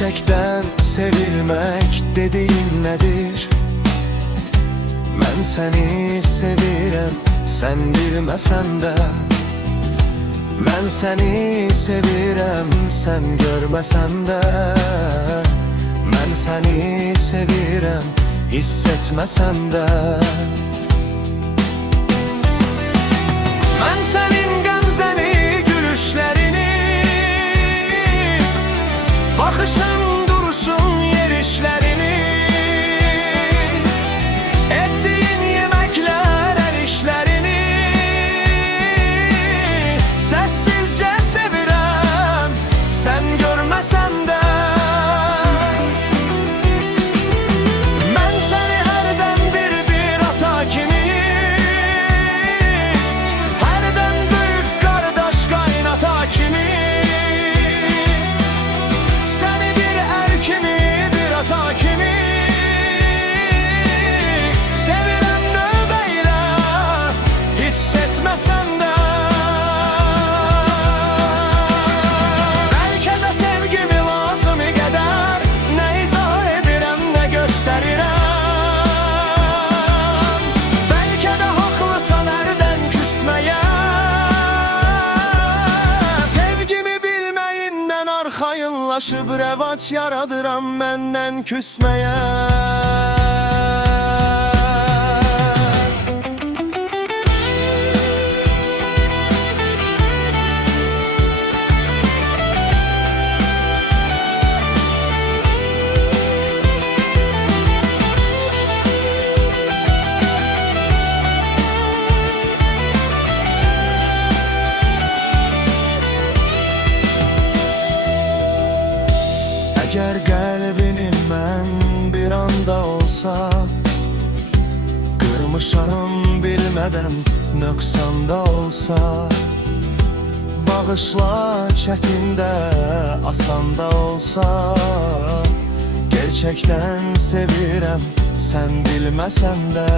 gerçekten sevilmek dediğin nedir? Ben seni sevirem, sen bilmesen de. Ben seni sevirem, sen görmesen de. Ben seni sevirem, hissetmesen de. Ben senin gamzeni, gülüşlerini, bakışın, duruşun, yerişlerini, ettiğin yemekler, el işlerini sessizce sevirem, sen görmesen de. Ben seni herden bir ata kimi, herden büyük kardeş kaynata kimi, seni bir er kimi, bir ata kimi sevirem növbeyle, hissetmesen de. Belki de sevgimi lazım qədər, nə izah edirəm, nə göstərirəm. Belki de haqlısan ərdən küsməyə, sevgimi bilməyindən arxayınlaşıb rəvac yaradıram məndən küsməyə. Əgər qəlbini mən bir anda olsa qırmışam bilmədən, nöqsanda olsa, bağışla çətində, asanda olsa, gerçekten sevirəm, sen bilməsən də.